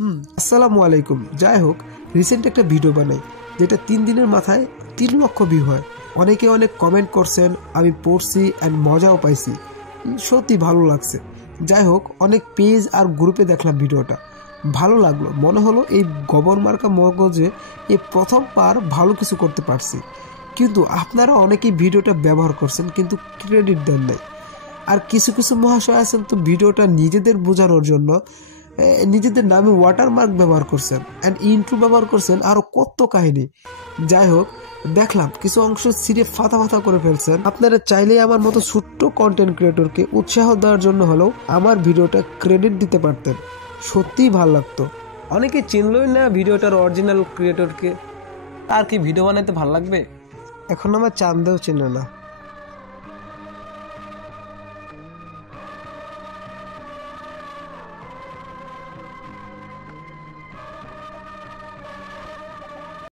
আসসালামু আলাইকুম। যাই হোক, রিসেন্ট একটা ভিডিও বানাই যেটা 3 দিনের মাথায় 3 লক্ষ ভিউ হয়। অনেকে অনেক কমেন্ট করছেন, আমি পড়ছি অ্যান্ড মজাও পাইছি, সত্যি ভালো লাগছে। যাই হোক, অনেক পেজ আর গ্রুপে দেখলাম ভিডিওটা, ভালো লাগলো। মনে হলো এই গোবর মার্কা মগজে এই প্রথমবার ভালো কিছু করতে পারছি। কিন্তু আপনারা অনেকেই ভিডিওটা ব্যবহার করছেন কিন্তু ক্রেডিট দেন নাই। আর কিছু কিছু মহাশয় আছেন তো ভিডিওটা নিজেদের বোঝানোর জন্য নিজেদের নামে ওয়াটারমার্ক ব্যবহার করছেন অ্যান্ড ইন্ট্রো ব্যবহার করছেন, আরও কত কাহিনী। যাই হোক, দেখলাম কিছু অংশ ছিঁড়ে ফাতা ফাতা করে ফেলছেন। আপনারা চাইলেই আমার মতো ছোট্ট কন্টেন্ট ক্রিয়েটরকে উৎসাহ দেওয়ার জন্য হলেও আমার ভিডিওটা ক্রেডিট দিতে পারতেন, সত্যিই ভালো লাগতো। অনেকে চিনলই না ভিডিওটার অরিজিনাল ক্রিয়েটরকে। তার কি ভিডিও বানাতে ভালো লাগবে? এখন আমার চান্দেও চেনে না।